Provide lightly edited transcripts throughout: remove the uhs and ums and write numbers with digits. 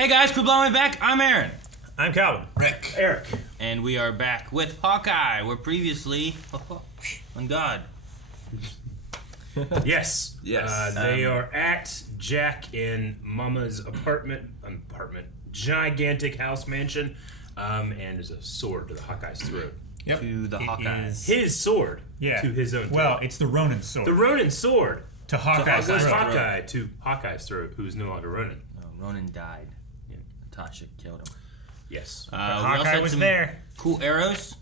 Hey guys, quit blowing me back. I'm Aaron. I'm Calvin. Rick. Eric. And we are back with Hawkeye, where previously on God. Yes. Yes. They are at Jack in Mama's apartment, gigantic house mansion, and there's a sword to the Hawkeye's throat. Yep. To the Hawkeye. His sword. Yeah. To his own throat. Well, it's the Ronin sword. The Ronin sword. to Hawkeye's Was throat. Hawkeye to Hawkeye's throat, who's no longer Ronin. Oh, Ronin died. Yeah. Tasha killed him. Yes. We Hawkeye also had was some there. cool arrows.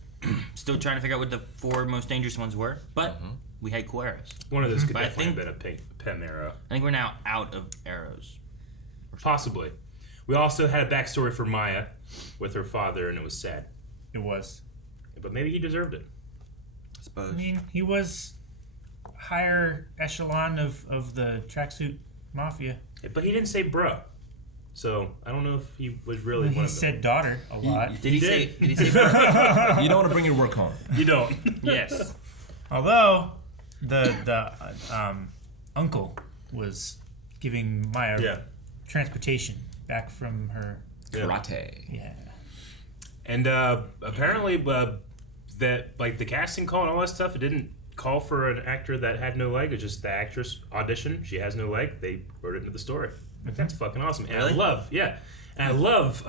Still trying to figure out what the 4 most dangerous ones were, but we had cool arrows. One of those could But I definitely have been a Pem arrow. I think we're now out of arrows. Possibly. We also had a backstory for Maya with her father, and it was sad. It was. But maybe he deserved it. I suppose. I mean, he was higher echelon of the tracksuit mafia. But he didn't say bro. So I don't know if he was really one He of them. said daughter a lot. Did he say? did. Did he say? Bird? You don't want to bring your work home. You don't. Yes. Although the uncle was giving Maya transportation back from her. Karate. Yeah. And apparently that like the casting call and all that stuff, it didn't call for an actor that had no leg. It's just the actress auditioned. She has no leg. They wrote it into the story. Like, that's fucking awesome. And Really? I love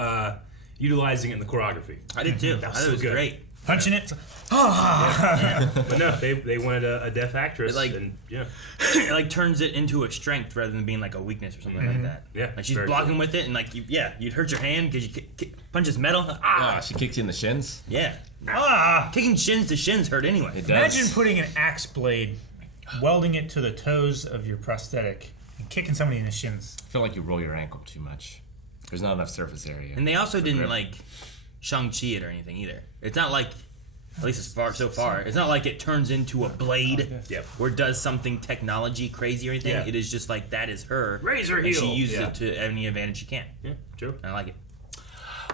utilizing it in the choreography. I did too. That was I thought so it was good. great. Punching it. But no, they wanted a deaf actress. It, like- and It like turns it into a strength rather than being like a weakness or something like that. Yeah, Like she's very blocking cool. with it, and like you'd hurt your hand because you punches metal. Ah, she kicks you in the shins. Yeah. Ah! Kicking shins to shins hurt anyway. It does. Imagine putting an axe blade, welding it to the toes of your prosthetic, and kicking somebody in the shins. I feel like you roll your ankle too much. There's not enough surface area. And they also didn't grip. like Shang-Chi it or anything either. It's not like, at least so far, it's not like it turns into a blade Yep. or does something technology crazy or anything. Yeah. It is just like that is her. Razor and heel. she uses Yeah. it to any advantage she can. Yeah, true. I like it.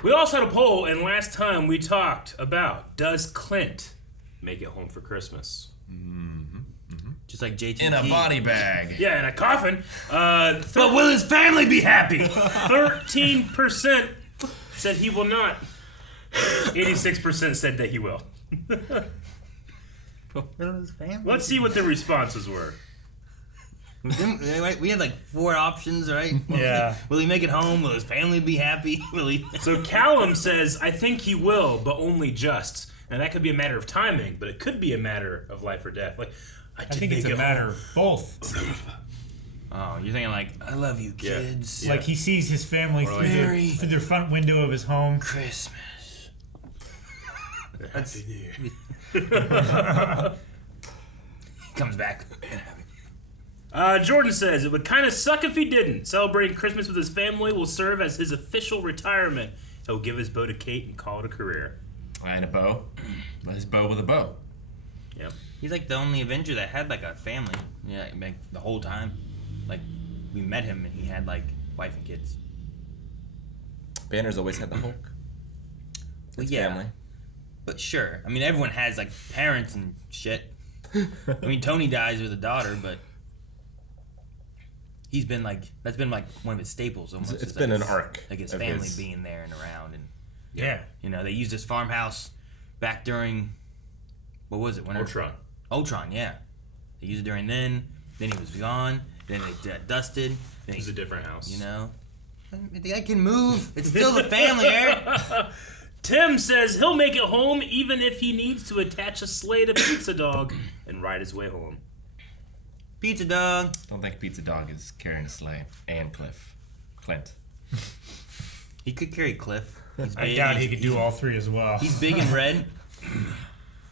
We also had a poll, and last time we talked about, does Clint make it home for Christmas? Just like JT. in a body bag. Yeah, in a coffin. But will his family be happy? 13% said he will not. 86% said that he will. Will his family? Let's see what the responses were. We had like 4 options, right? Yeah. Will he make it home? Will his family be happy? Will he? So Callum says, I think he will, but only just. Now that could be a matter of timing, but it could be a matter of life or death. Like, I I think it's a matter of both. Oh, you're thinking like, I love you, Yeah. kids. Yeah. Like he sees his family Or through, like- Mary. through the front window of his home. Christmas. Happy New Year. He comes back. Jordan says, it would kind of suck if he didn't. Celebrating Christmas with his family will serve as his official retirement. He'll give his bow to Kate and call it a career. And a bow. His bow with a bow. Yep. He's like the only Avenger that had like a family. Yeah, like the whole time. Like we met him and he had like wife and kids. Banner's always had the Hulk. Well, It's yeah. family. But sure, I mean everyone has like parents and shit. I mean Tony dies with a daughter, but he's been like that's been like one of his staples almost. It's is, been like, an arc like his of family his. being there and around, and Yeah. you know they used his farmhouse back during what was it? Ultron. Ultron, yeah. They used it during then he was gone. Then they dusted. Then This is a he, different house. you know, the guy can move. It's still the family, Eric. Tim says he'll make it home even if he needs to attach a sleigh to Pizza Dog and ride his way home. Pizza dog. Don't think Pizza Dog is carrying a sleigh. And Clint. He could carry Cliff. He's I big, doubt he could do all 3 as well. He's big and red.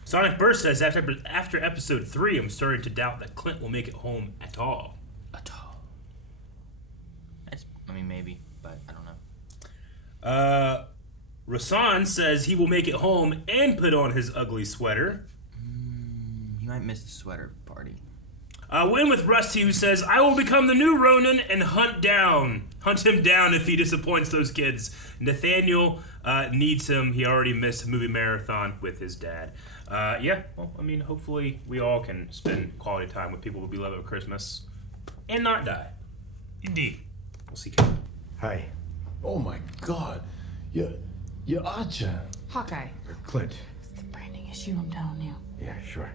Sonic Burst says after episode 3, I'm starting to doubt that Clint will make it home at all. That's, I mean, maybe, but I don't know. Rasan says he will make it home and put on his ugly sweater. He might miss the sweater party. Win with Rusty, who says, I will become the new Ronin and hunt him down if he disappoints those kids. Nathaniel needs him. He already missed a movie marathon with his dad. Well, I mean, hopefully we all can spend quality time with people we love at Christmas and not die. Indeed. We'll see. Kevin. Hi. Oh my God. You're Archer. Hawkeye. Clint. It's the branding issue, I'm telling you. Yeah, sure.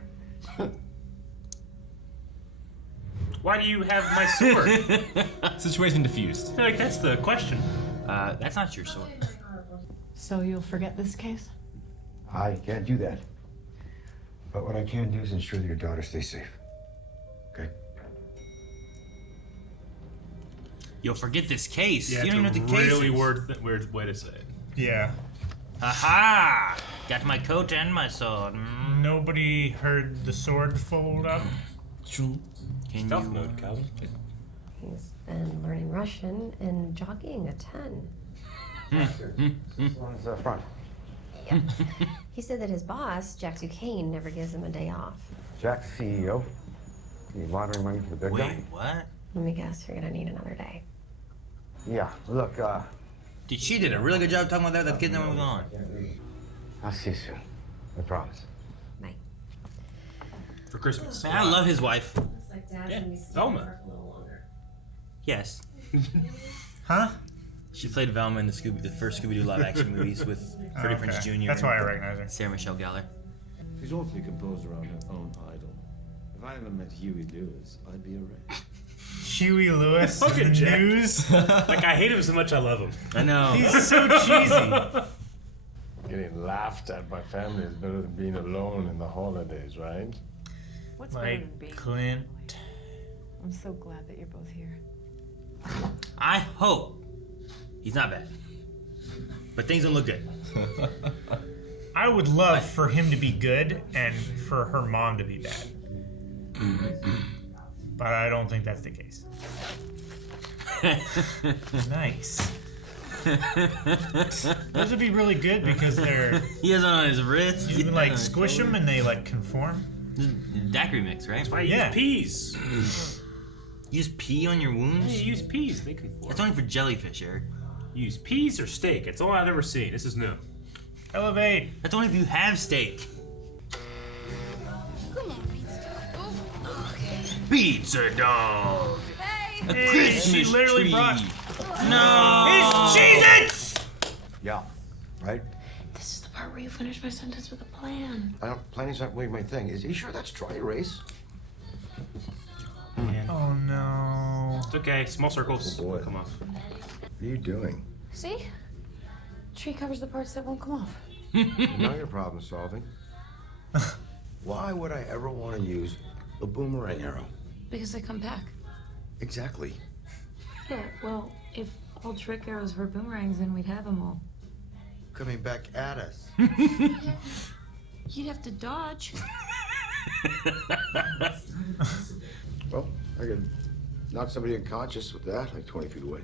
Why do you have my sword? Situation diffused. I feel like that's the question. That's not your sword. So you'll forget this case? I can't do that. But what I can do is ensure that your daughter stays safe. Okay? You'll forget this case. Yeah, You don't it's know a what the case really is. weird way to say it. Yeah. Aha! Got my coat and my sword. Nobody heard the sword fold up. Can Stealth you? mode, Calvin. He's been learning Russian and jockeying a 10. This one's front. Yeah. He said that his boss, Jack Duquesne, never gives him a day off. Jack's CEO. You laundering money for the big Wait, guy? what? Let me guess, you're gonna need another day. Yeah, look, Dude, she did a really good job talking about that. The kid never was on. I'll see you soon. I promise. Night. For Christmas. Man, I love his wife. Yeah, Velma. Yes. Huh? She played Velma in the first Scooby-Doo live-action movies with Freddie Prinze Jr. That's why I and recognize her. Sarah Michelle Gellar. She's awfully composed around her own idol. If I ever met Huey Lewis, I'd be a wreck. Huey Lewis Look in at the Jack. news. Like, I hate him so much I love him. I know. He's so cheesy. Getting laughed at by family is better than being alone in the holidays, right? What's better than Like being Clint. I'm so glad that you're both here. I hope he's not bad, but things don't look good. I would love for him to be good and for her mom to be bad. But I don't think that's the case. Nice. Those would be really good because they're He has it on his wrist. you can like squish them and they like conform. Daiquiri mix, right? That's why you Yeah. use peas. You use pee on your wounds? You use peas, they conform. It's only for jellyfish, Eric. You use peas or steak. It's all I've ever seen. This is new. Elevate. That's only if you have steak. Come on, pizza. Oh, okay. Pizza dog. Hey! Hey, Christmas she literally tree. brought No. his Cheez-Its! Yeah. Right? This is the part where you finish my sentence with a plan. Planning's not really my thing. Is he sure that's dry erase? Oh no. It's okay. Small circles. Oh, boy. Come off. What are you doing? See? Tree covers the parts that won't come off. Now you're problem solving. Why would I ever want to use a boomerang arrow? Because they come back. Exactly. Yeah, well, if all trick arrows were boomerangs, then we'd have them all. Coming back at us. You'd have to dodge. Well, I could knock somebody unconscious with that, like 20 feet away.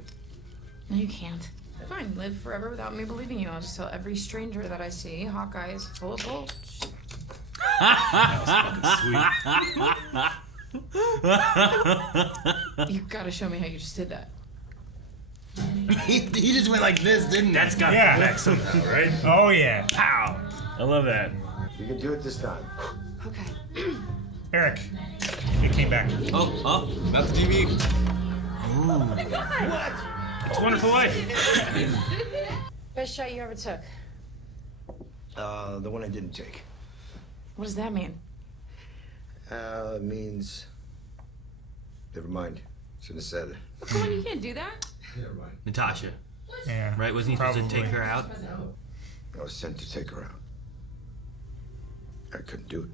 No, you can't. Fine, live forever without me believing you. I'll just tell every stranger that I see Hawkeye is full of bull. You gotta show me how you just did that. he just went like this, didn't he? That's got Yeah. to connect somehow, right? Oh yeah. Pow! I love that. You can do it this time. Okay. Eric. It came back. Oh. Not the TV. It's a Wonderful Life. Best shot you ever took. The one I didn't take. What does that mean? Means. Never mind. Shouldn't have said it. Well, come on, you can't do that. Never mind. Natasha, Yeah. right? Wasn't he supposed to take her out? I was sent to take her out. I couldn't do it.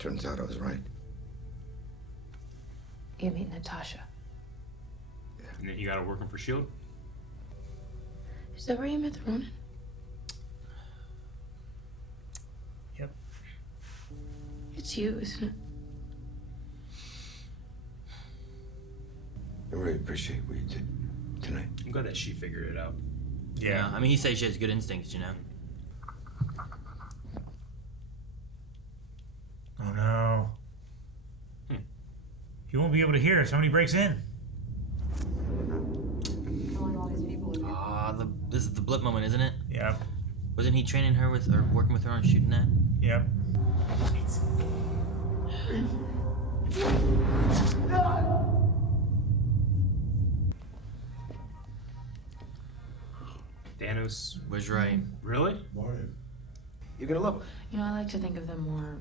Turns out I was right. You mean Natasha? And then you got her working for S.H.I.E.L.D.? Is that where you met the Ronin? Yep. It's you, isn't it? I really appreciate what you did tonight. I'm glad that she figured it out. Yeah. I mean, he says she has good instincts, you know. Oh no. He won't be able to hear if somebody breaks in. This is the blip moment, isn't it? Yep. Wasn't he training her with, or working with her on shooting that? Yep. Thanos Was right. Really? You're gonna love You know, I like to think of them more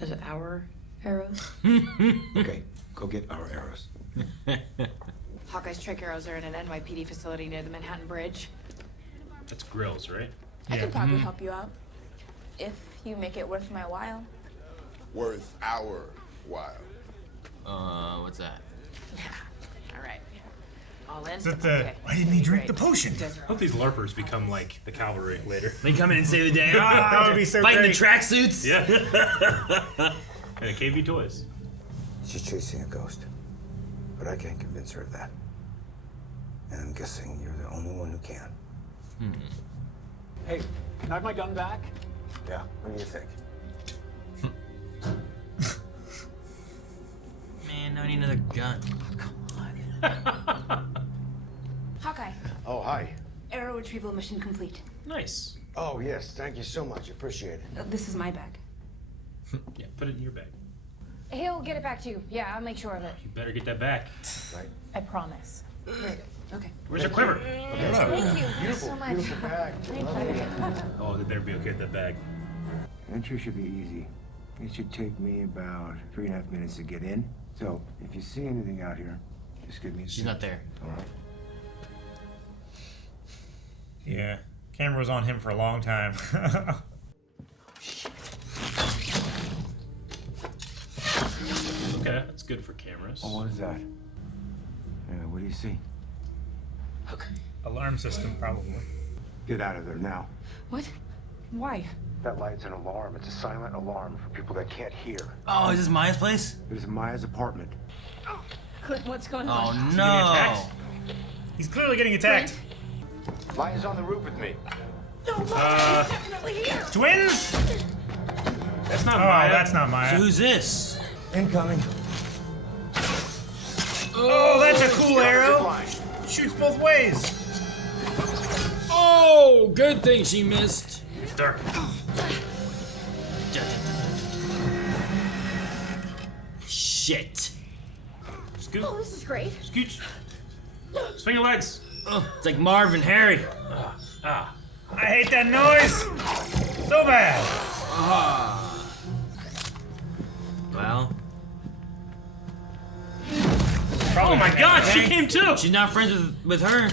as our arrows. it. Okay, go get our arrows. Hawkeye's trick arrows are in an NYPD facility near the Manhattan Bridge. That's Grills, right? Yeah. I could probably help you out. If you make it worth my while. Worth our while. What's that? All right. All in? Is that the? Why didn't he drink the potion? I hope these LARPers become like the cavalry later. They come in and save the day. That would be so Fighting great. the tracksuits. Yeah. And it KB Toys. She's chasing a ghost, but I can't convince her of that. And I'm guessing you're the only one who can. Hey, can I have my gun back? Yeah, what do you think? Man, I need another gun. Hawkeye, Oh, hi. arrow retrieval mission complete. Nice. Oh, yes, thank you so much. Appreciate it. This is my bag. Yeah, put it in your bag. He'll get it back to you. Yeah, I'll make sure of it. You better get that back. Right? I promise. Okay. Where's your quiver? Thank you so much. Oh, they better be okay with that bag. Entry should be easy. It should take me about 3.5 minutes to get in. So, if you see anything out here, just give me a She's not there. All right. Yeah. Camera was on him for a long time. Okay, that's good for cameras. Oh, what is that? What do you see? Alarm system, probably. Get out of there now. What? Why? That light's an alarm. It's a silent alarm for people that can't hear. Oh, is this Maya's place? It is Maya's apartment. Clint, what's going Oh on? no! He's clearly getting attacked. Maya's on the roof with me. Twins? That's not Oh, Maya. that's not So Maya. who's this? Incoming. Oh, that's a cool arrow. Shoots both ways. Oh, good thing she missed. It's dark. Shit. Scoot. Oh, this is great. Scooch. Swing your legs. It's like Marv and Harry. Ah. I hate that noise. So bad. Well, Oh my god, she came too! she's not friends with her.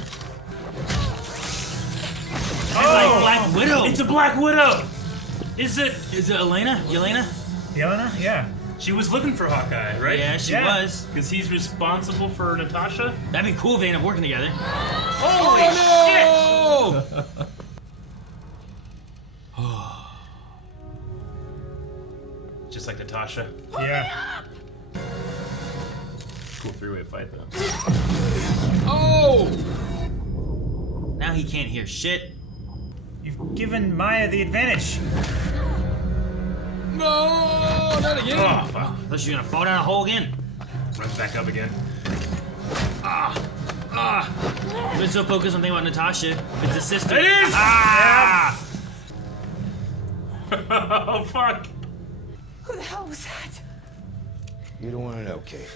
Oh, Like Black Widow. It's a Black Widow! Is it? Is it Elena? Elena? Elena? Yeah. She was looking for Hawkeye, right? Yeah, she Yeah. was. Because he's responsible for Natasha? That'd be cool if they end up working together. Holy shit! Just like Natasha. Yeah. Cool three-way fight, though. Oh! Now he can't hear shit. You've given Maya the advantage. No, not again. Oh, fuck. Unless you're gonna fall down a hole again. Runs back up again. You've been so focused on thinking about Natasha. It's his sister. It is! Ah! Oh, fuck. Who the hell was that? You don't want to know, Kate.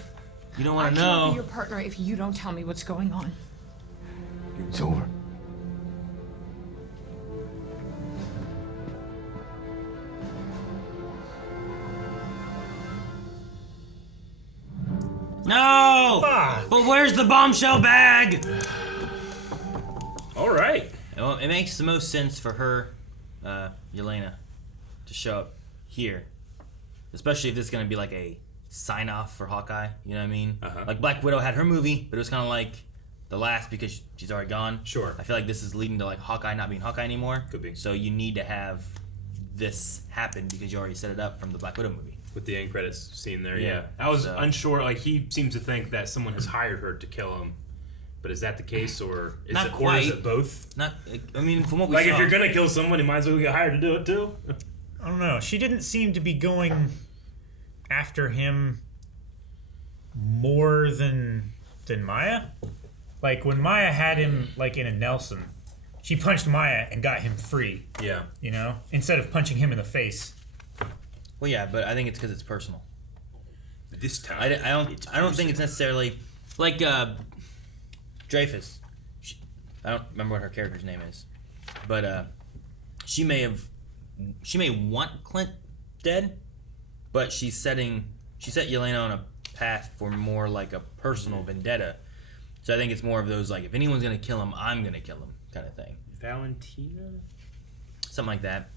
You don't want I to can't be know. your partner if you don't tell me what's going on. It's over. No! Fuck. But where's the bombshell bag? All right. Well, it makes the most sense for her, Elena, to show up here. Especially if this is going to be like a sign-off for Hawkeye, you know what I mean? Like Black Widow had her movie, but it was kind of like the last because she's already gone. Sure. I feel like this is leading to like Hawkeye not being Hawkeye anymore. Could be. So you need to have this happen because you already set it up from the Black Widow movie. With the end credits scene there, Yeah, yeah. I was so- unsure. Like, he seems to think that someone has hired her to kill him. But is that the case, or is Not it, or is quite. it both? Not, I mean, from what we Like, saw. if you're gonna kill someone, you might as well get hired to do it too. I don't know. She didn't seem to be going after him more than Maya. Like when Maya had him like in a Nelson, she punched Maya and got him free. Yeah. You know, instead of punching him in the face. Well, yeah, but I think it's because it's personal. This time, I don't think it's necessarily like Dreyfus. I don't remember what her character's name is. but she may want Clint dead, but she set Elena on a path for more like a personal vendetta. So I think it's more of those like, if anyone's gonna kill him, I'm gonna kill him kind of thing. Valentina? Something like that.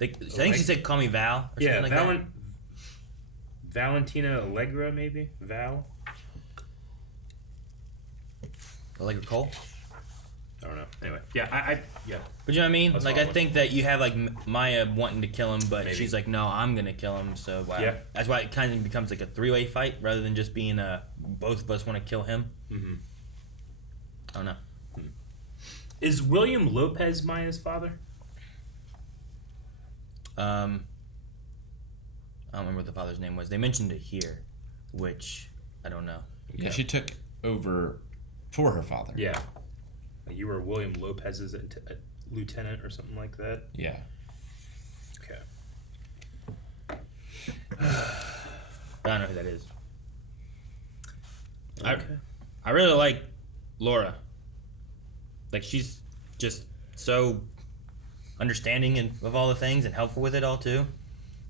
I think she said, "Call me Val" or something like that. Valentina Allegra, maybe? Val? Allegra Cole? I don't know. Anyway, yeah. But you know what I mean? That's like, I think that you have like Maya wanting to kill him, but Maybe. she's like, "No, I'm gonna kill him." So Yeah. that's why it kind of becomes like a three-way fight rather than just being both of us want to kill him. Mm-hmm. I don't know. Is William Lopez Maya's father? I don't remember what the father's name was. They mentioned it here, which I don't know. Yeah, she took over for her father. Yeah. You were William Lopez's lieutenant or something like that? Yeah. Okay. I don't know who that is. Okay. I really like Laura. Like, she's just so understanding of all the things and helpful with it all too.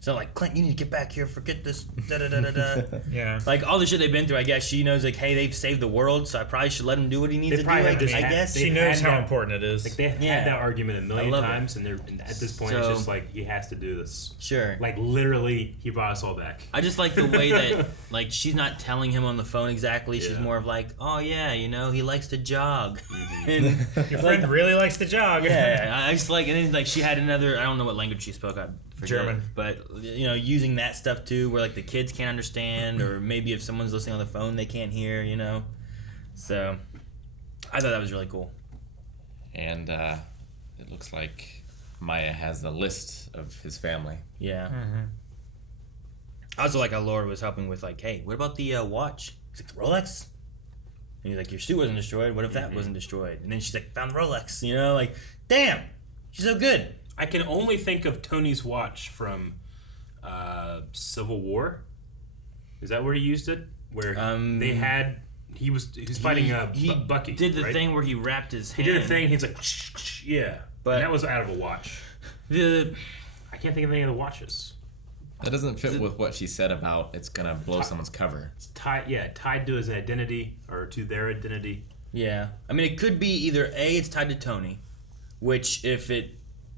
So like, Clint, you need to get back here. Forget this. Da da da da da. Yeah. Like all the shit they've been through. I guess she knows like, hey, they've saved the world, so I probably should let him do what he needs to do. I guess she knows how important it is. Like they've had that argument a million times, and at this point, it's just like he has to do this. Sure. Like literally, he brought us all back. I just like the way that like she's not telling him on the phone exactly. She's more of like, oh yeah, you know, he likes to jog. And your friend really likes to jog. Yeah, I just like, and then like she had another. I don't know what language she spoke. I forget, German. But you know, using that stuff too, where like the kids can't understand, or maybe if someone's listening on the phone, they can't hear. You know, so I thought that was really cool. And it looks like Maya has the list of his family. Yeah. Mm-hmm. I also like how Laura was helping with like, hey, what about the watch? He's like, the Rolex? And he's like, your suit wasn't destroyed. What if that wasn't destroyed? And then she's like, found the Rolex. You know, like, damn, she's so good. I can only think of Tony's watch from Civil War. Is that where he used it? Where they had he was fighting Bucky. Did the right? thing where he wrapped his hand. He did a thing. He's like, yeah, but and that was out of a watch. I can't think of any other watches. That doesn't fit with what she said about it's gonna blow someone's cover. It's tied to his identity or to their identity. Yeah, I mean, it could be either A, it's tied to Tony, which if it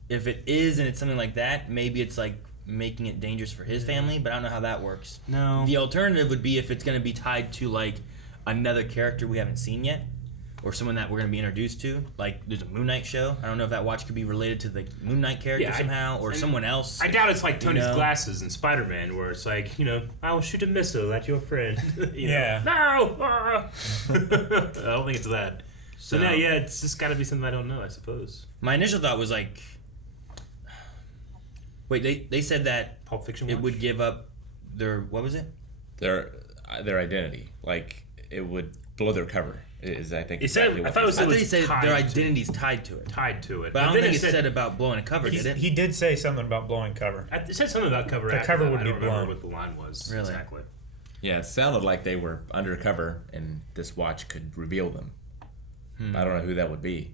is and it's something like that, maybe it's like making it dangerous for his family, but I don't know how that works. No. The alternative would be if it's going to be tied to like another character we haven't seen yet, or someone that we're going to be introduced to. Like there's a Moon Knight show. I don't know if that watch could be related to the Moon Knight character somehow, or someone else. I doubt it's like Tony's glasses in Spider-Man, where it's like, you know, I will shoot a missile at your friend. Yeah. No. I don't think it's that. So now, it's just got to be something I don't know, I suppose. My initial thought was like, wait, they said that Pulp Fiction it watch? would give up their, what was it? Their identity. Like it would blow their cover. Is I think exactly what I thought he said their identity's tied to it. Tied to it. But I don't think it said about blowing a cover, did it? He did say something about blowing cover. It said something about cover. The cover would I be don't remember blown. what the line was Really? exactly. Yeah, it sounded like they were undercover, and this watch could reveal them. I don't know who that would be.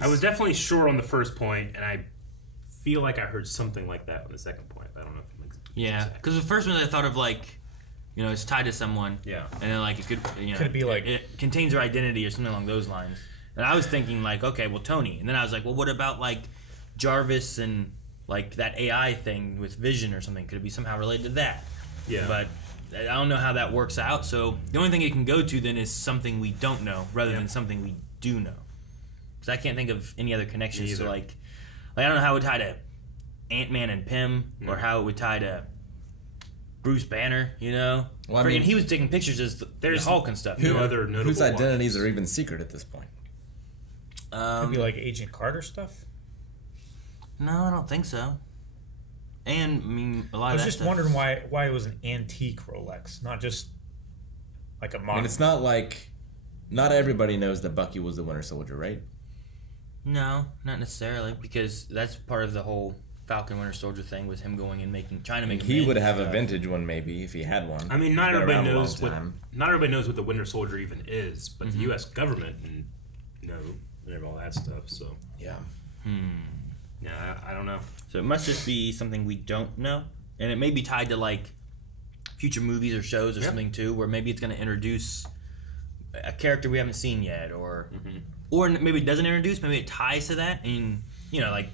I was definitely sure on the first point, and I feel like I heard something like that on the second point. I don't know if it makes sense. Yeah, because the first one I thought of like, you know, it's tied to someone. Yeah. And then like it could, you know, Could be like- it contains their identity or something along those lines. And I was thinking like, okay, well Tony, and then I was like, well, what about like Jarvis and like that AI thing with Vision or something? Could it be somehow related to that? Yeah. But I don't know how that works out. So the only thing it can go to then is something we don't know rather than something we do know. Because I can't think of any other connections to like I don't know how it would tie to Ant-Man and Pym or how it would tie to Bruce Banner, you know? Well, I mean, he was taking pictures as the Hulk and stuff. No other notable whose identities watches. are even secret at this point? Could be like Agent Carter stuff. No, I don't think so. And I mean, a lot I of was that just stuff. wondering why it was an antique Rolex, not just like a modern. I mean, it's not like not everybody knows that Bucky was the Winter Soldier, right? No, not necessarily, because that's part of the whole Falcon Winter Soldier thing was him going and trying to make. He would have a vintage one maybe if he had one. I mean, not Been everybody around a long knows what time. not everybody knows what the Winter Soldier even is, but the U.S. government, no, and all that stuff. So Yeah. yeah, I don't know. So it must just be something we don't know, and it may be tied to like future movies or shows or something too, where maybe it's going to introduce a character we haven't seen yet, or maybe it doesn't introduce, maybe it ties to that, and you know, like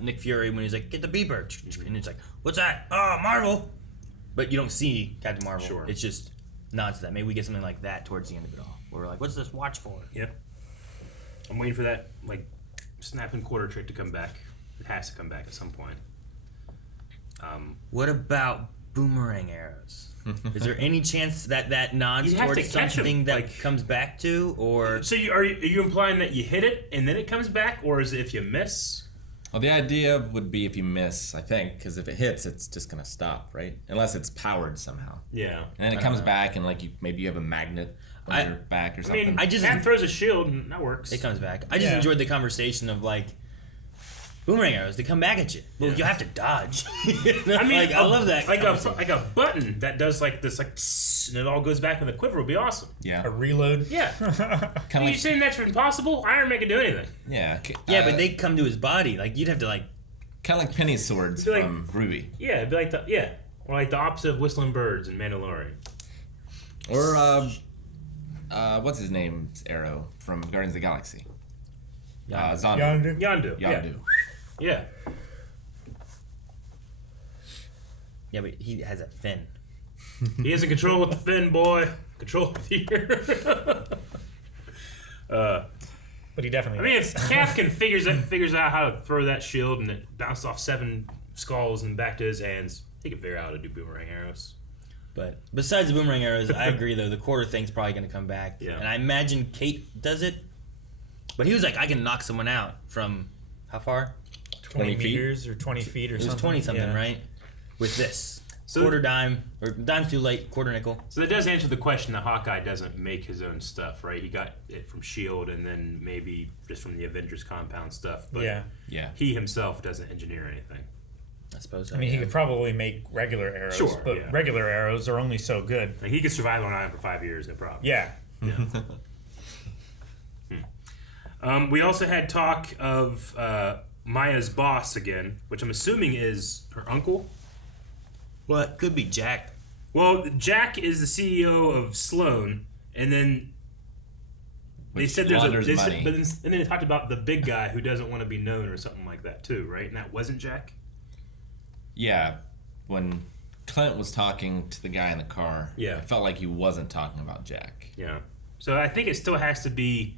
Nick Fury when he's like, get the beeper, and it's like, what's that? Oh, Marvel. But you don't see Captain Marvel. Sure. It's just nods to that. Maybe we get something like that towards the end of it all, where we're like, what's this watch for? Yeah, I'm waiting for that like snapping quarter trick to come back. It has to come back at some point. What about boomerang arrows? Is there any chance that nods You have towards to catch something them, that like- comes back to, or So are you implying that you hit it and then it comes back, or is it if you miss? Well, the idea would be if you miss, I think, because if it hits, it's just gonna stop, right? Unless it's powered somehow. Yeah. And then it comes back, and like maybe you have a magnet on your back or I something. mean, Cat throws a shield and that works. it comes back? I just enjoyed the conversation of like boomerang arrows. They come back at you. Well, you have to dodge. I mean, like, I love that. Like a button that does like this, like, tss, and it all goes back in the quiver would be awesome. Yeah. A reload. Yeah. Are you saying that's impossible? Iron Man can do anything. Yeah. Yeah, but they come to his body. Like you'd have to like. Kind of like penny swords It'd be from Ruby. Yeah, it'd be like or like the opposite of whistling birds in Mandalorian. Or what's his name's arrow from Guardians of the Galaxy? Zondu. Yondu. Yeah. Yeah, but he has a fin. He has a control with the fin, boy. Control with the ear. But he definitely. I mean, if Kafkin figures out how to throw that shield and it bounced off 7 skulls and back to his hands, he can figure out how to do boomerang arrows. But besides the boomerang arrows, I agree though the quarter thing's probably going to come back. Yeah. And I imagine Kate does it. But he was like, I can knock someone out from how far? 20 meters or 20 feet or something. It was 20 something, yeah. right? With this. So- quarter dime, or dime's too late, quarter nickel. So that does answer the question that Hawkeye doesn't make his own stuff, right? He got it from S.H.I.E.L.D. and then maybe just from the Avengers compound stuff. But Yeah. he himself doesn't engineer anything. I suppose so. I mean, he could probably make regular arrows, Sure, but yeah. regular arrows are only so good. Like he could survive on island for 5 years, no problem. Yeah. We also had talk of Maya's boss again, which I'm assuming is her uncle. Well, it could be Jack. Well, Jack is the CEO of Sloan, and then they Which said there's launders a. money. But then they talked about the big guy who doesn't want to be known or something like that too, right? And that wasn't Jack. Yeah. When Clint was talking to the guy in the car, Yeah. I felt like he wasn't talking about Jack. Yeah. So I think it still has to be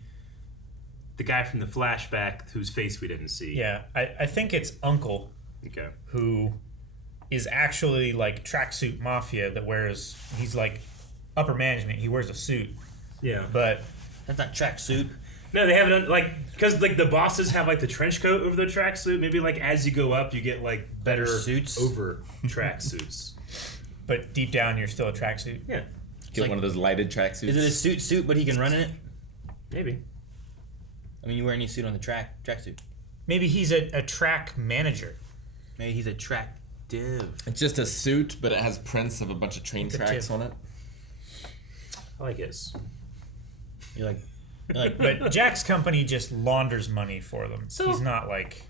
the guy from the flashback whose face we didn't see. Yeah. I think it's Uncle Okay. who is actually like tracksuit mafia that wears, he's like upper management. He wears a suit. Yeah. But That's not tracksuit. No, they haven't like because like the bosses have like the trench coat over their tracksuit. Maybe like as you go up, you get like better suits over tracksuits. but deep down, you're still a tracksuit. Yeah. Get like- one of those lighted tracksuits. Is it a suit, but he can run in it? Maybe. I mean, you wear any suit on the tracksuit. Maybe he's a track manager. Maybe he's a track div. It's just a suit, but it has prints of a bunch of train It's a tracks tip. on it. I like his. You're like, But Jack's company just launders money for them. So- He's not like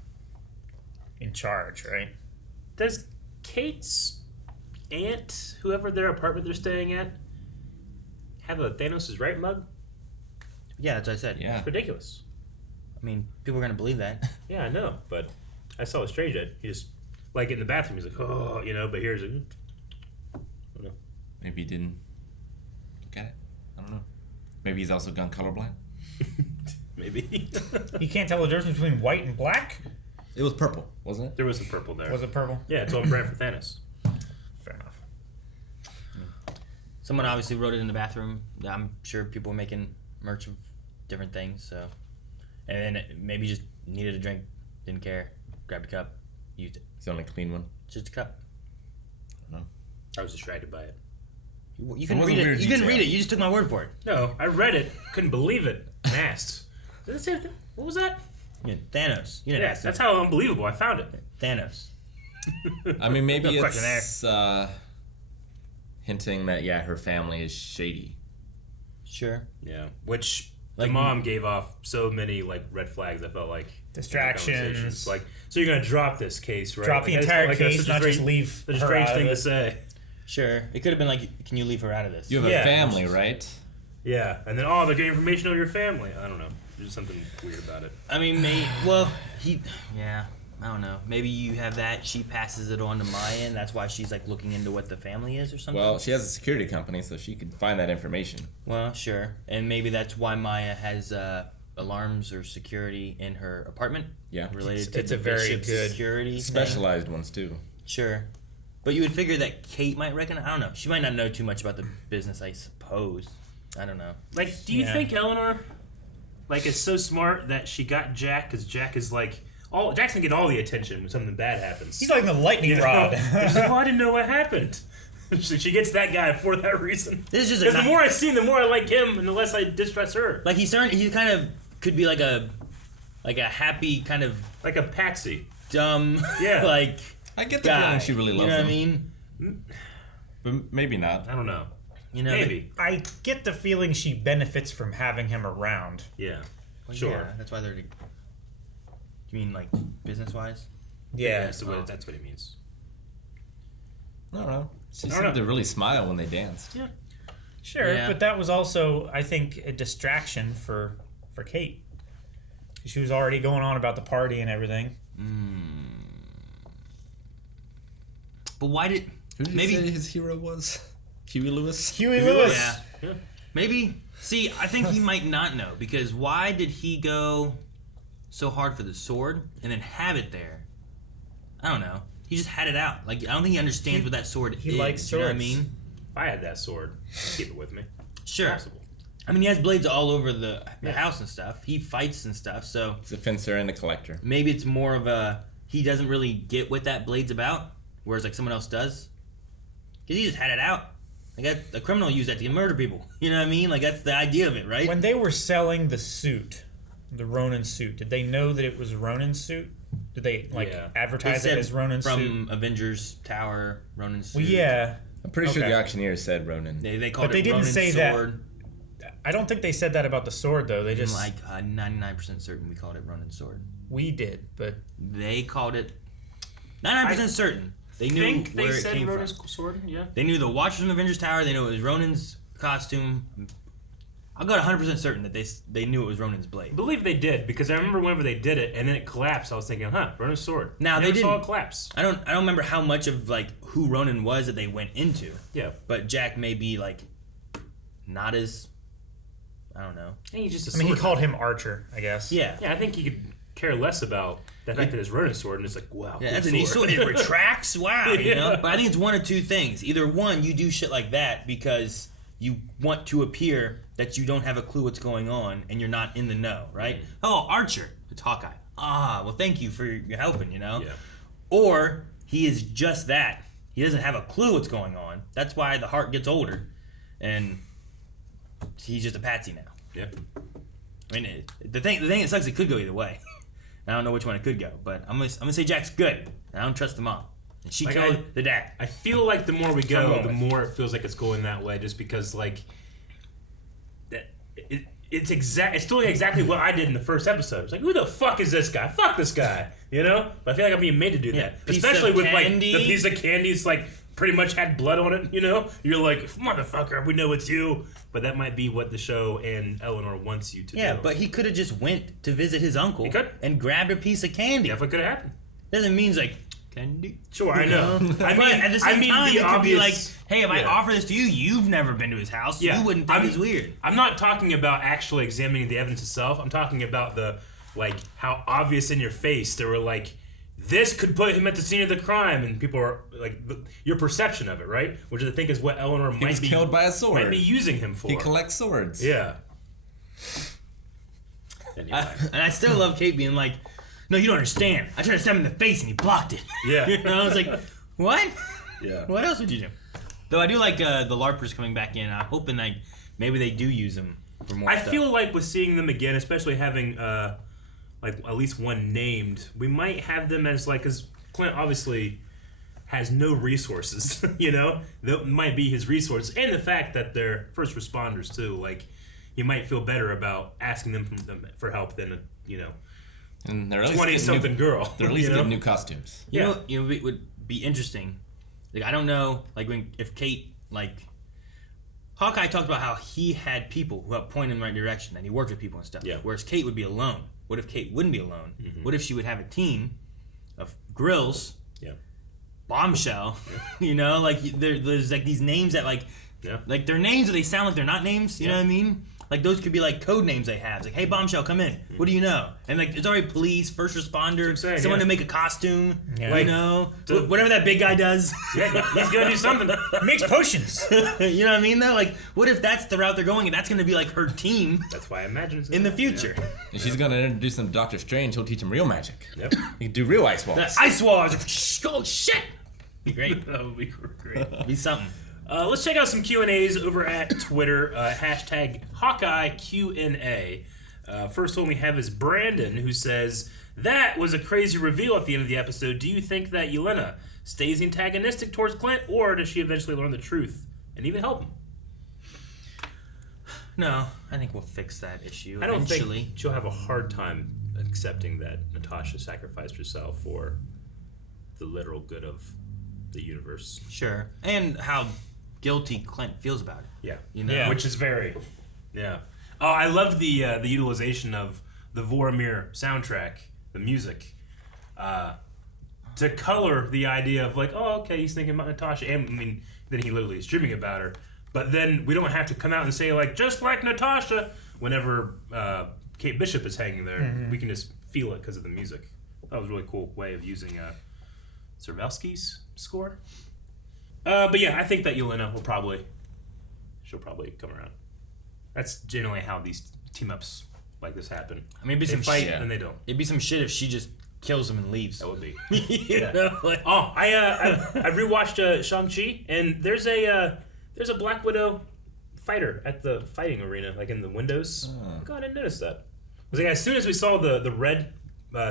in charge, right? Does Kate's aunt, whoever their apartment they're staying at, have a Thanos' right mug? yeah, that's what I said. Yeah. It's ridiculous. I mean, people are gonna believe that. Yeah, I know, but I saw a strange Ed. He just like in the bathroom. He's like, oh, you know. But here's a. I don't know. Maybe he didn't look at it. I don't know. Maybe he's also gone colorblind. Maybe. You can't tell the difference between white and black? It was purple, wasn't it? There was some purple there. Was it purple? Yeah, it's on brand for Thanos. Fair enough. Someone obviously wrote it in the bathroom. I'm sure people were making merch of different things. So, and then maybe just needed a drink, didn't care, grabbed a cup, used it. It's the only clean one. Just a cup. I don't know. I was distracted by it. You couldn't read it. weird You didn't detail. read it. You just took my word for it. No, I read it. Couldn't believe it. And asked. Did it say anything? What was that? Yeah, Thanos. You didn't Yeah, ask that's him. how unbelievable I found it. Thanos. I mean, maybe No question it's hinting that, yeah, her family is shady. Sure. Yeah, which the mom gave off so many like red flags. I felt like distractions. Like, so you're gonna drop this case, right? Drop the entire case, not just leave Such a her strange out of thing it. to say. Sure, it could have been like, can you leave her out of this? You have a family, right? Yeah, and then they're getting information on your family. I don't know. There's something weird about it. I mean, I don't know. Maybe you have that. She passes it on to Maya, and that's why she's like looking into what the family is or something. Well, she has a security company, so she could find that information. Well, sure, and maybe that's why Maya has alarms or security in her apartment. Yeah, related to it's the a very bishop's good security specialized ones too. Sure, but you would figure that Kate might recognize. I don't know. She might not know too much about the business, I suppose. I don't know. Like, do you think Eleanor, like, is so smart that she got Jack? Because Jack is like, Jack's gonna get all the attention when something bad happens. He's like the lightning rod. She's like, I didn't know what happened. She gets that guy for that reason. This is just because the more I see him, the more I like him, and the less I distrust her. Like he kind of could be like a happy kind of like a patsy, dumb. Yeah, like I get the feeling she really loves him. You know what I mean? But maybe not. I don't know. You know, maybe. I get the feeling she benefits from having him around. Yeah, well, sure. Yeah, that's why they're. You mean like business wise? Yeah, that's what it means. I don't know. She seemed to really smile when they danced. Yeah. Sure, but that was also, I think, a distraction for Kate. She was already going on about the party and everything. But why did... Who did he say his hero was? Huey Lewis? Huey Lewis! Yeah. Maybe... See, I think he might not know, because why did he go so hard for the sword and then have it there? I don't know. He just had it out. Like, I don't think he understands what that sword is. He likes swords. You know what I mean? If I had that sword, I'd keep it with me. Sure. Possible. I mean, he has blades all over the house and stuff. He fights and stuff, so... He's a fencer and a collector. Maybe it's more of a... He doesn't really get what that blade's about, whereas, like, someone else does. Because he just had it out. Like, a criminal used that to murder people. You know what I mean? Like, that's the idea of it, right? When they were selling the suit, the Ronin suit, did they know that it was Ronin's suit? Did they, advertise it as Ronin's suit? From Avengers Tower, Ronin's suit. Well, yeah. I'm pretty sure the auctioneer said Ronin. They called but they it didn't Ronin's say sword. that. I don't think they said that about the sword, though. They just... I'm like 99% certain we called it Ronin's sword. We did, but... They called it... 99% certain. They knew where it came Ronin's from. Sword, yeah. They knew the Watchers from Avengers Tower. They knew it was Ronin's costume. I'll go 100% certain that they knew it was Ronin's blade. I believe they did, because I remember whenever they did it and then it collapsed, I was thinking, Ronin's sword. Now Never they didn't saw it collapse. I don't remember how much of like who Ronin was that they went into. Yeah. But Jack may be like not as I don't know. He's just I mean, he called him Archer, I guess. Yeah. Yeah, I think he could care less about the fact that it's Ronin's sword, and it's like, wow. Yeah, cool that's a neat sword. It retracts. Wow, you know. Yeah. But I think it's one of two things. Either one, you do shit like that because you want to appear that you don't have a clue what's going on and you're not in the know, right? Mm-hmm. Oh, Archer, it's Hawkeye. Ah, well, thank you for your helping, you know. Yeah. Or he is just that. He doesn't have a clue what's going on. That's why the heart gets older, and he's just a patsy now. Yeah. I mean, the thing that sucks, it could go either way. I don't know which one it could go, but I'm gonna say Jack's good. I don't trust the mom. And she killed the dad. I feel like the more we go, the more it feels like it's going that way, just because like it's doing exactly what I did in the first episode. It's like, who the fuck is this guy? Fuck this guy, you know? But I feel like I'm being made to do that, especially with like the piece of candy's like pretty much had blood on it. You know, you're like, motherfucker, we know it's you. But that might be what the show and Eleanor wants you to do. Yeah, but he could have just went to visit his uncle and grabbed a piece of candy. Definitely could have happened. Doesn't mean like candy. Sure, I know. I mean, at the same time, it could be like, hey, if I yeah. offer this to you, you've never been to his house. Yeah. You wouldn't think it's weird. I'm not talking about actually examining the evidence itself. I'm talking about the like how obvious in your face they were like, this could put him at the scene of the crime, and people are like, your perception of it, right? Which I think is what Eleanor He was killed by a sword. might be using him for. He collects swords. Yeah. Anyway. And I still love Kate being like, no, you don't understand. I tried to stab him in the face and he blocked it. Yeah. You know, I was like, what? Yeah. What else would you do? Though I do like the LARPers coming back in. I'm hoping like maybe they do use them for more stuff. I feel like with seeing them again, especially having like at least one named, we might have them as like, because Clint obviously has no resources, you know? That might be his resource. And the fact that they're first responders too. Like, he might feel better about asking them for help than and they're 20-something girl. They're at least getting new costumes. You know, it would be interesting. Like, I don't know, like, if Kate, like, Hawkeye talked about how he had people who helped point him in the right direction, and he worked with people and stuff. Yeah. Whereas Kate would be alone. What if Kate wouldn't be alone? Mm-hmm. What if she would have a team of Grills, Bombshell, like, there's, like, these names that, like, like, they're names, but they sound like they're not names, you know what I mean? Like, those could be, like, code names they have. It's like, hey, Bombshell, come in. What do you know? And, like, it's already police, first responder, someone to make a costume, whatever that big guy does. Yeah, he's going to do something. He makes potions. You know what I mean, though? Like, what if that's the route they're going, and that's going to be, like, her team? That's why I imagine it's in the future. Yeah. And she's going to introduce them to Doctor Strange. He'll teach them real magic. Yep. He can do real ice walls. Ice walls. Oh, shit. Be great. That would be great. Be something. Let's check out some Q&As over at Twitter. Hashtag Hawkeye Q&A. First one we have is Brandon, who says, that was a crazy reveal at the end of the episode. Do you think that Elena stays antagonistic towards Clint, or does she eventually learn the truth and even help him? No, I think we'll fix that issue I don't eventually. think she'll have a hard time accepting that Natasha sacrificed herself for the literal good of the universe. Sure. And how guilty Clint feels about it. Yeah. Which is very... Yeah. Oh, I love the utilization of the Vormir soundtrack, the music, to color the idea of, like, oh, okay, he's thinking about Natasha. And, I mean, then he literally is dreaming about her. But then we don't have to come out and say, like, just like Natasha, whenever Kate Bishop is hanging there. Mm-hmm. We can just feel it because of the music. That was a really cool way of using Cervelsky's score. But yeah, I think that Elena she'll probably come around. That's generally how these team-ups like this happen. I mean, it'd be they some fight, shit. Then they don't. It'd be some shit if she just kills him and leaves. That would be. I rewatched Shang-Chi, and there's a Black Widow fighter at the fighting arena, like in the windows. Oh. God, I didn't notice that. I was like, as soon as we saw the red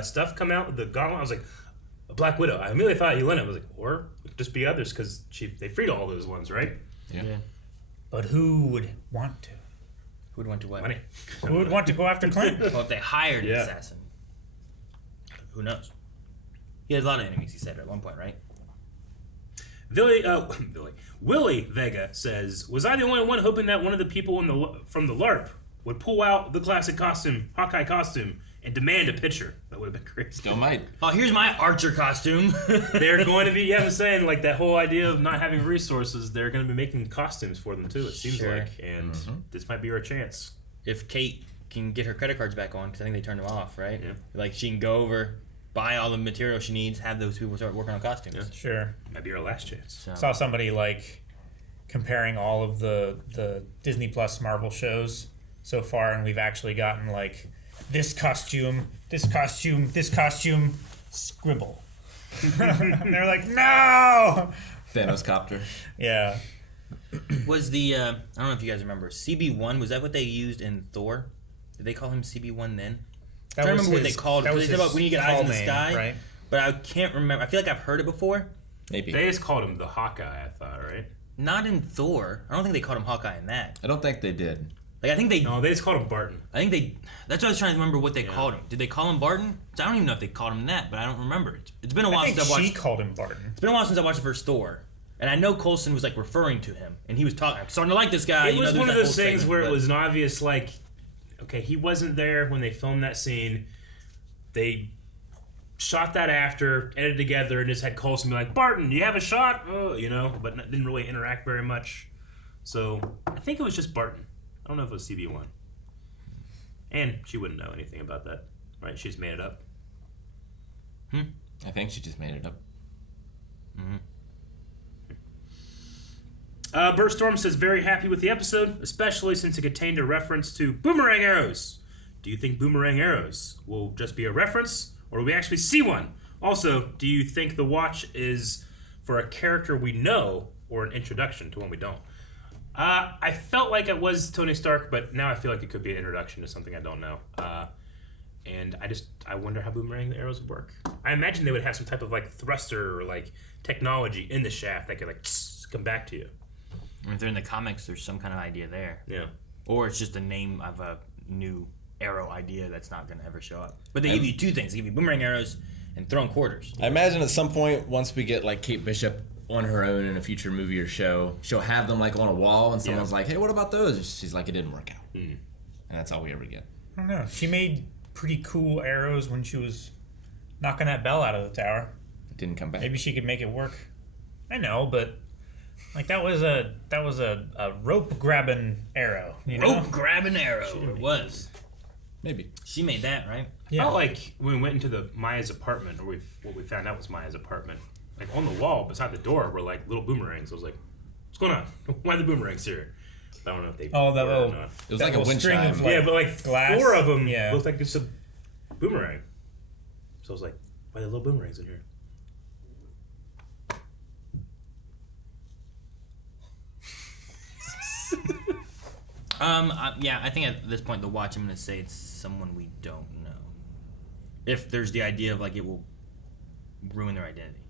stuff come out, the gauntlet, I was like, a Black Widow. I immediately thought Elena. I was like, or it could just be others, because they freed all those ones, right? Yeah. But who would want to? Who would want to what? Money. Who would want to go after Clint? Well, if they hired an assassin, who knows? He has a lot of enemies, he said at one point, right? Willie Vega says, was I the only one hoping that one of the people from the LARP would pull out the classic Hawkeye costume, and demand a picture? That would have been crazy. Still might. Oh, here's my Archer costume. They're going to be, I'm saying, like, that whole idea of not having resources, they're going to be making costumes for them, too, it seems like. And this might be our chance. If Kate can get her credit cards back on, because I think they turned them off, right? Yeah. Like, she can go over, buy all the material she needs, have those people start working on costumes. Yeah. Sure. Might be our last chance. Saw somebody, like, comparing all of the Disney Plus Marvel shows so far, and we've actually gotten, like, this costume, scribble. And they're like, no! Thanos copter. Yeah. Was the, I don't know if you guys remember, CB1, was that what they used in Thor? Did they call him CB1 then? I don't remember what they called it. They said about when you get eyes in the sky. Right? But I can't remember. I feel like I've heard it before. Maybe. They just called him the Hawkeye, I thought, right? Not in Thor. I don't think they called him Hawkeye in that. I don't think they did. Like, I think they... No, they just called him Barton. I think they... That's what I was trying to remember what they called him. Did they call him Barton? I don't even know if they called him that, but I don't remember. It's been a while since I've watched... she called him Barton. It's been a while since I watched the first Thor. And I know Coulson was, like, referring to him. And he was talking... I'm starting to like this guy. It was one of those things where it was an but... obvious, like... Okay, he wasn't there when they filmed that scene. They shot that after, edited together, and just had Coulson be like, Barton, you have a shot? Oh, but didn't really interact very much. So, I think it was just Barton. I don't know if it was CB1. And she wouldn't know anything about that, right? She just made it up. I think she just made it up. Burststorm says, very happy with the episode, especially since it contained a reference to boomerang arrows. Do you think boomerang arrows will just be a reference, or will we actually see one? Also, do you think the watch is for a character we know, or an introduction to one we don't? I felt like it was Tony Stark, but now I feel like it could be an introduction to something I don't know. And I wonder how boomerang arrows would work. I imagine they would have some type of, like, thruster or, like, technology in the shaft that could, like, come back to you. If they're in the comics, there's some kind of idea there. Yeah. Or it's just the name of a new arrow idea that's not going to ever show up. But they give you two things. They give you boomerang arrows and thrown quarters. I imagine at some point, once we get like Kate Bishop on her own in a future movie or show, she'll have them like on a wall, and someone's like, "Hey, what about those?" She's like, "It didn't work out," and that's all we ever get. I don't know. She made pretty cool arrows when she was knocking that bell out of the tower. It didn't come back. Maybe she could make it work. I know, but like that was a rope grabbing arrow. You know? Rope grabbing arrow. It was. Maybe she made that, right? Yeah. I felt like when we went into Maya's apartment, or what we found out was Maya's apartment. Like on the wall beside the door were like little boomerangs. I was like, "What's going on? Why are the boomerangs here?" I don't know if they. Oh, that little. It was like a wind string chime. of like yeah, but like glass. 4 of them Yeah. looked like it's a boomerang. So I was like, "Why are the little boomerangs in here?" Yeah, I think at this point, the watch, I'm going to say it's someone we don't know. If there's the idea of, like, it will ruin their identity.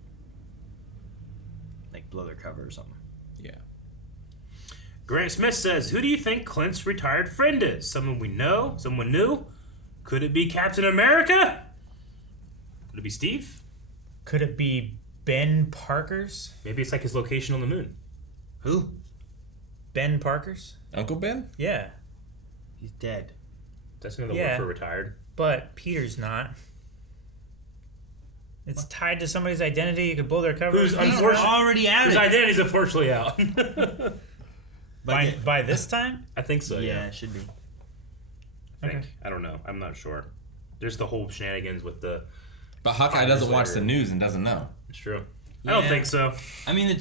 Like, blow their cover or something. Yeah. Grant Smith says, "Who do you think Clint's retired friend is? Someone we know? Someone new? Could it be Captain America? Could it be Steve? Could it be Ben Parker's? Maybe it's like his location on the moon. Who? Ben Parker's? Uncle Ben? Yeah. He's dead. That's another Yeah. word for retired. But Peter's not. It's tied to somebody's identity. You could blow their cover. Who's unfortunately already out. His identity's unfortunately out. By this time? I think so. Yeah, Yeah, it should be. I think. I don't know. I'm not sure. There's the whole shenanigans with the. But Hawkeye doesn't watch the news and doesn't know. It's true. Yeah. I don't think so. I mean,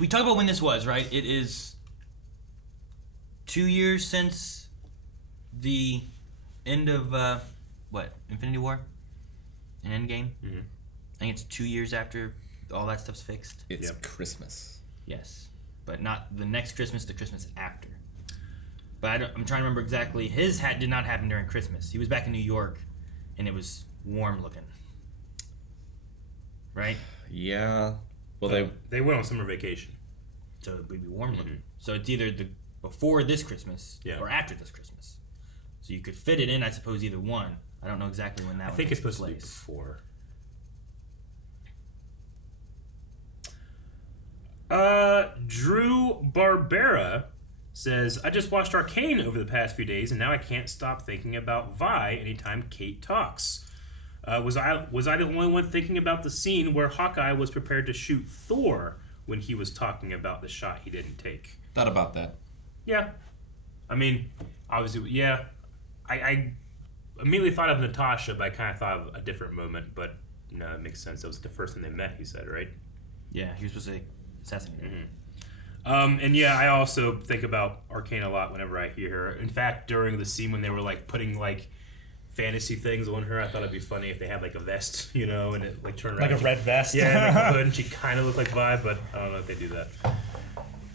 we talk about when this was, right? It is 2 years since the end of Infinity War and Endgame. Mm-hmm. I think it's 2 years after all that stuff's fixed. It's Christmas. Yes, but not the next Christmas. The Christmas after. But I'm trying to remember exactly. His hat did not happen during Christmas. He was back in New York, and it was warm looking. Right? Yeah. Well, they went on summer vacation, so it would be warm looking. So it's either before this Christmas or after this Christmas. So you could fit it in, I suppose, either one. I don't know exactly when that. I think it's supposed to be before. Drew Barbera says, "I just watched Arcane over the past few days, and now I can't stop thinking about Vi anytime Kate talks. Was I the only one thinking about the scene where Hawkeye was prepared to shoot Thor when he was talking about the shot he didn't take?" Thought about that. Yeah. I mean, obviously, yeah. I immediately thought of Natasha, but I kind of thought of a different moment. But no, it makes sense. That was the first time they met, he said, right? Yeah, he was supposed to assassinate her. Mm-hmm. And yeah, I also think about Arcane a lot whenever I hear her. In fact, during the scene when they were like putting like fantasy things on her, I thought it'd be funny if they had like a vest, you know, and it like turned around. Like a red vest? Yeah, and like a hood, and she kind of looked like Vi, but I don't know if they do that.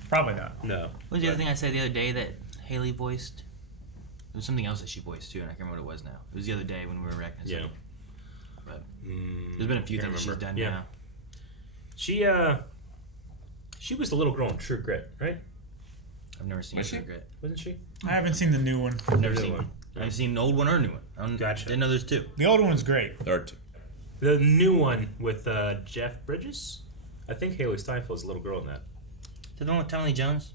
Probably not. No. What was the other thing I said the other day that Haley voiced? There was something else that she voiced too, and I can't remember what it was now. It was the other day when we were reckoning. Yeah. But there's been a few things that she's done now. She was the little girl in True Grit, right? I've never seen True Grit. Wasn't she? I haven't seen the new one. I've never seen one. I haven't seen the old one or new one. Gotcha. Didn't know there's two. The old one's great. There are two. The new one with Jeff Bridges. I think Haley Steinfeld's a little girl in that. Is that the one with Tommy Lee Jones?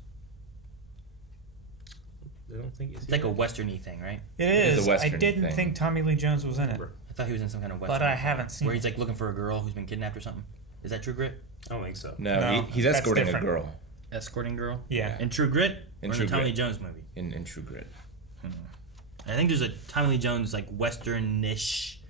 I don't think it's like a western-y thing, right? It is. I didn't think Tommy Lee Jones was in it. I thought he was in some kind of western. But I haven't seen where it. he's like looking for a girl who's been kidnapped or something. Is that True Grit? I don't think so. No, he's that's escorting a different. girl. Escorting girl? Yeah. In True Grit? In or True in the Tommy Grit. Lee Jones movie? In True Grit. I think there's a Tommy Lee Jones like western-ish,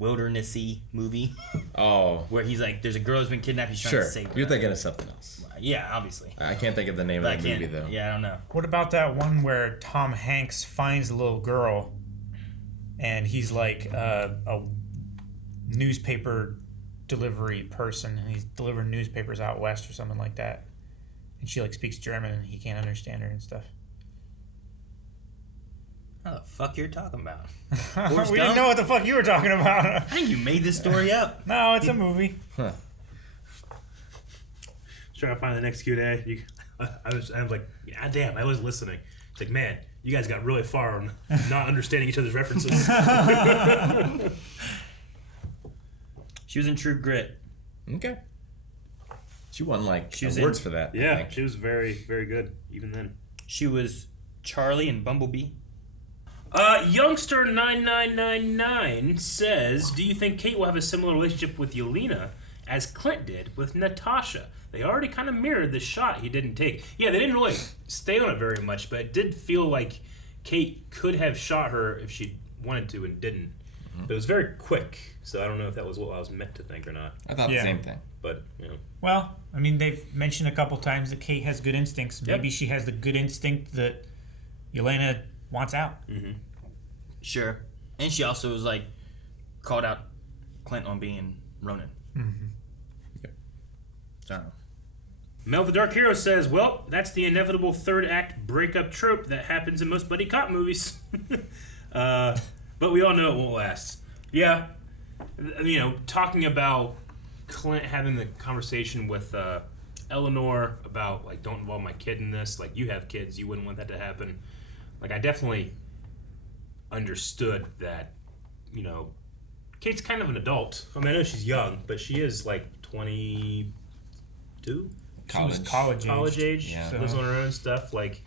wildernessy movie. Oh. Where he's like, there's a girl who's been kidnapped. He's trying Sure. to save her. You're thinking of something else. Yeah, obviously. I can't think of the name But of the movie though. Yeah, I don't know. What about that one where Tom Hanks finds a little girl and he's like a newspaper delivery person and he's delivering newspapers out west or something like that. And she like speaks German and he can't understand her and stuff. What the fuck you're talking about? We didn't know what the fuck you were talking about. I think you made this story up. No, it's a movie. Huh. Trying to find the next Q&A. I'm like, God damn, I was listening. It's like, man, You guys got really far on not understanding each other's references. She was in True Grit. Okay. She won She was awards for that. Yeah, she was very, very good even then. She was Charlie in Bumblebee. Youngster9999 says, do you think Kate will have a similar relationship with Elena as Clint did with Natasha? They already kind of mirrored the shot he didn't take. Yeah, they didn't really stay on it very much, but it did feel like Kate could have shot her if she wanted to and didn't. But it was very quick, so I don't know if that was what I was meant to think or not. I thought the same thing. But, you know. Well, I mean, they've mentioned a couple times that Kate has good instincts. Maybe she has the good instinct that Elena wants out. Mm-hmm. Sure. And she also was like called out Clint on being Ronin. Mm-hmm. Yep. So I don't know. Mel the Dark Hero says, well, that's the inevitable third act breakup trope that happens in most buddy cop movies. But we all know it won't last. Yeah. You know, talking about Clint having the conversation with Eleanor about, like, don't involve my kid in this. Like, you have kids. You wouldn't want that to happen. Like, I definitely understood that, you know, Kate's kind of an adult. I mean, I know she's young, but she is, like, 22? College age. Yeah. So lives on her own stuff. Like,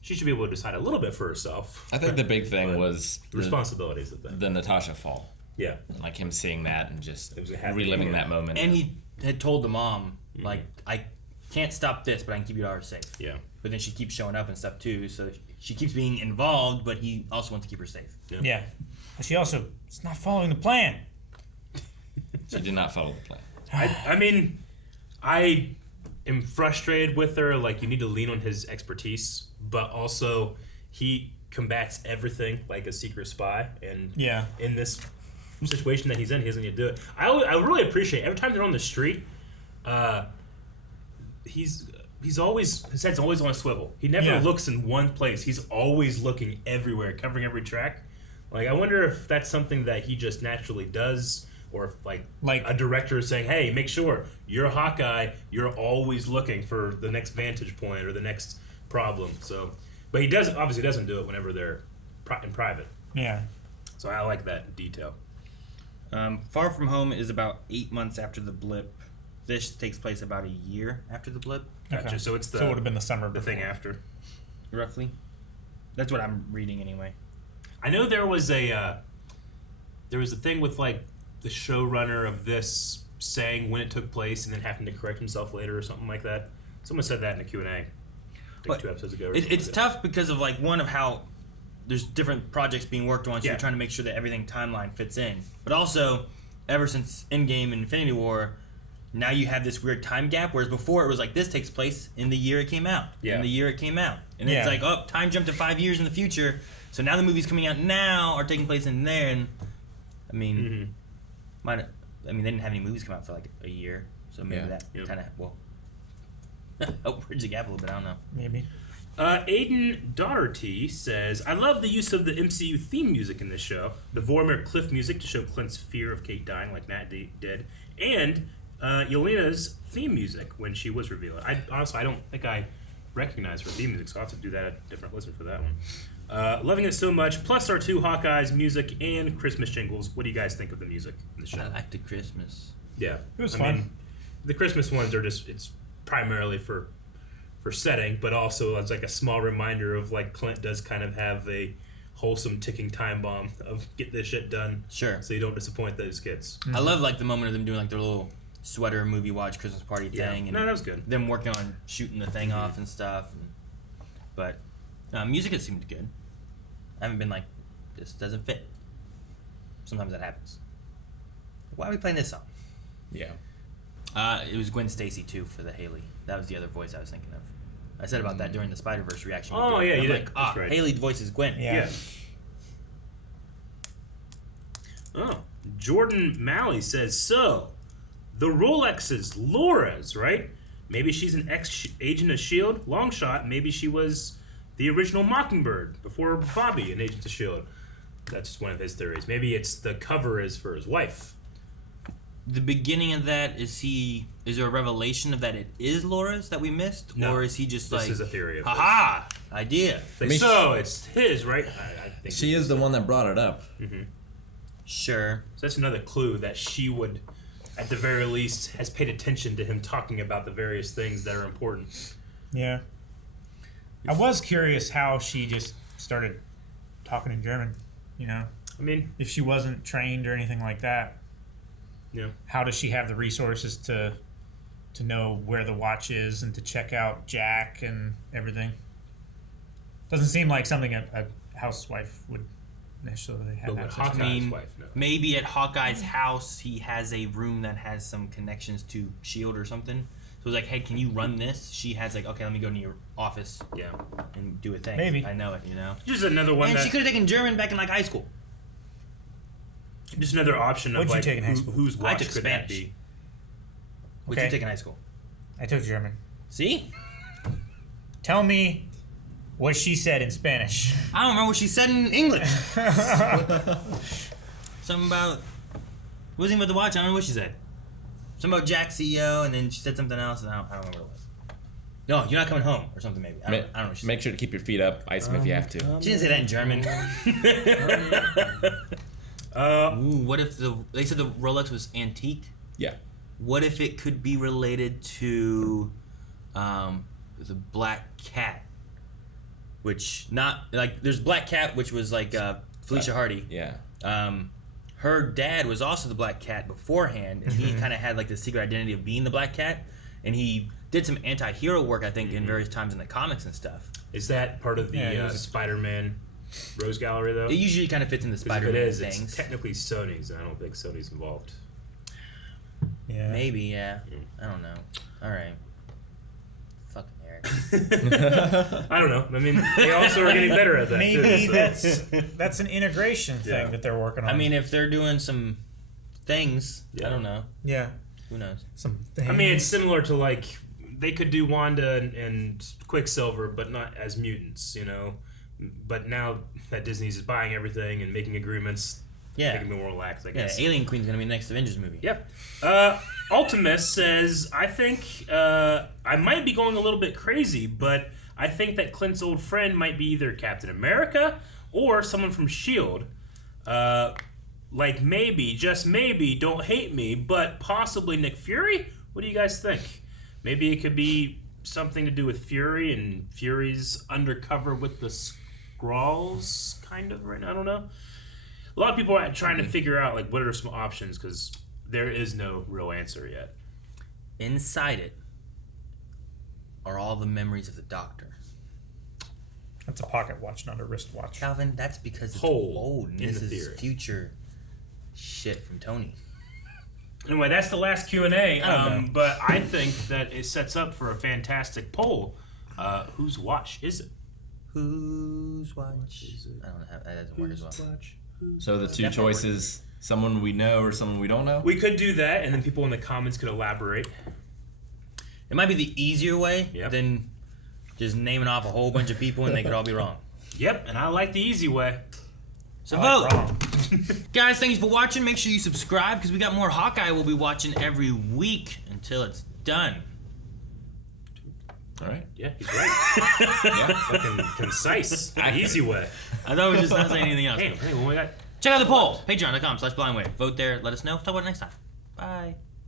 she should be able to decide a little bit for herself. I think the big thing was responsibilities of that. The Natasha fall. Yeah. Like him seeing that and just happy, reliving that moment. And he had told the mom, like, I can't stop this, but I can keep your daughter safe. Yeah. But then she keeps showing up and stuff too, so she keeps being involved, but he also wants to keep her safe. Yeah. But she also is not following the plan. She did not follow the plan. I mean, I am frustrated with her. Like, you need to lean on his expertise, but also he combats everything like a secret spy. And in this situation that he's in, he doesn't need to do it. I really appreciate every time they're on the street. He's always, his head's always on a swivel. He never looks in one place. He's always looking everywhere, covering every track. Like, I wonder if that's something that he just naturally does, or if like a director is saying, hey, make sure you're a Hawkeye, you're always looking for the next vantage point or the next problem. So, but he obviously doesn't do it whenever they're in private. Yeah. So I like that detail. Far From Home is about 8 months after the blip. This takes place about a year after the blip. Gotcha. Okay. So it's it would have been the summer the before. thing after. Roughly. That's what I'm reading anyway. I know there was a thing with like the showrunner of this saying when it took place and then having to correct himself later or something like that. Someone said that in a Q&A. Like 2 episodes ago. It's tough because of like one of how there's different projects being worked on, so you're trying to make sure that everything timeline fits in. But also, ever since Endgame and Infinity War, now you have this weird time gap, whereas before it was like, this takes place in the year it came out. Yeah. In the year it came out. And it's like, oh, time jumped to 5 years in the future, so now the movies coming out now are taking place in there, and I mean, they didn't have any movies come out for like a year, so maybe that kind of, bridge the gap a little bit, I don't know. Maybe. Aiden Daugherty says, I love the use of the MCU theme music in this show. The Vormir Cliff music to show Clint's fear of Kate dying like Matt did. And Yelena's theme music when she was revealed. I don't think I recognize her theme music, so I'll have to do that a different listen for that one. Loving it so much. Plus our 2 Hawkeyes music and Christmas jingles. What do you guys think of the music in the show? I like the Christmas. Yeah. It was fun. mean, the Christmas ones are just, it's primarily for setting, but also as like a small reminder of like Clint does kind of have a wholesome ticking time bomb of get this shit done. Sure. So you don't disappoint those kids. I love like the moment of them doing like their little sweater movie watch Christmas party thing. And no, that was good. Them working on shooting the thing off and stuff. But music has seemed good. I haven't been like, this doesn't fit. Sometimes that happens. Why are we playing this song? Yeah. It was Gwen Stacy too for the Haley. That was the other voice I was thinking of. I said about that during the Spider-Verse reaction. Oh yeah, I'm you like, did. That's right. Haley voices Gwen. Yeah. Oh, Jordan Malley says, so, the Rolexes, Laura's, right? Maybe she's an ex-agent of S.H.I.E.L.D., long shot. Maybe she was the original Mockingbird before Bobby in Agents of S.H.I.E.L.D. That's just one of his theories. Maybe it's the cover is for his wife. The beginning of that, is there a revelation of that it is Laura's that we missed? No. Or is he just This like... is a theory of ha-ha! idea. So it's his, right? I think she is the one that brought it up. Mm-hmm. Sure. So that's another clue that she would, at the very least, has paid attention to him talking about the various things that are important. Yeah. I was curious how she just started talking in German, you know? I mean, if she wasn't trained or anything like that, yeah. How does she have the resources to know where the watch is and to check out Jack and everything? Doesn't seem like something a housewife would necessarily have access to. I mean, maybe at Hawkeye's house he has a room that has some connections to S.H.I.E.L.D. or something. So it's like, hey, can you run this? She has like, okay, let me go to your office. Yeah. And do a thing. Maybe. I know it, you know? Just another one. And she could have taken German back in like high school. Just another option of like whose watch could Spanish. that be? What'd you take in high school? I took German. See? Tell me what she said in Spanish. I don't remember what she said in English. Something about... wasn't even about the watch. I don't know what she said. Something about Jack CEO, and then she said something else, and I don't remember what it was. No, you're not coming home, or something maybe. I don't know what she said. Make sure to keep your feet up, ice them if you have to. She didn't say that in German. What if they said the Rolex was antique? Yeah. What if it could be related to the Black Cat? Which there's Black Cat, which was like Felicia Hardy. Yeah. Her dad was also the Black Cat beforehand, and he kind of had like the secret identity of being the Black Cat, and he did some anti-hero work, I think, in various times in the comics and stuff. Is that part of the Spider-Man Rose Gallery, though? It usually kind of fits in the Spider-Man things. things. It's technically Sony's, and I don't think Sony's involved. Yeah. Maybe, yeah. I don't know. All right. Fucking Eric. I don't know. I mean, they also are getting better at that. Maybe too, so. that's an integration thing that they're working on. I mean, if they're doing some things, I don't know. Yeah. Who knows? Some things. I mean, it's similar to like they could do Wanda and Quicksilver, but not as mutants, you know. But now that Disney's buying everything and making agreements, they can be more relaxed, I guess. Yeah, Alien Queen's gonna be the next Avengers movie. Yep. Ultimus says, I think I might be going a little bit crazy, but I think that Clint's old friend might be either Captain America or someone from S.H.I.E.L.D. Like maybe, just maybe, don't hate me, but possibly Nick Fury? What do you guys think? Maybe it could be something to do with Fury, and Fury's undercover with the Skrulls, kind of, right now. I don't know. A lot of people are trying to figure out, like, what are some options, because there is no real answer yet. Inside it are all the memories of the Doctor. That's a pocket watch, not a wristwatch. Calvin, that's because it's Hole old, and in this the is theory. future shit from Tony. Anyway, that's the last Q&A, know. but I think that it sets up for a fantastic poll. Whose watch is it? Whose watch is it? I don't have, that doesn't work as well. So the two choices, someone we know or someone we don't know? We could do that, and then people in the comments could elaborate. It might be the easier way than just naming off a whole bunch of people and they could all be wrong. Yep, and I like the easy way. So vote! Guys, thanks for watching. Make sure you subscribe because we got more Hawkeye we'll be watching every week until it's done. All right. Yeah, he's right. Fucking concise. The easy way. I thought we were just not saying anything else. Hey, what we got? Check out the poll. Patreon.com/blindwave. Vote there. Let us know. Talk about it next time. Bye.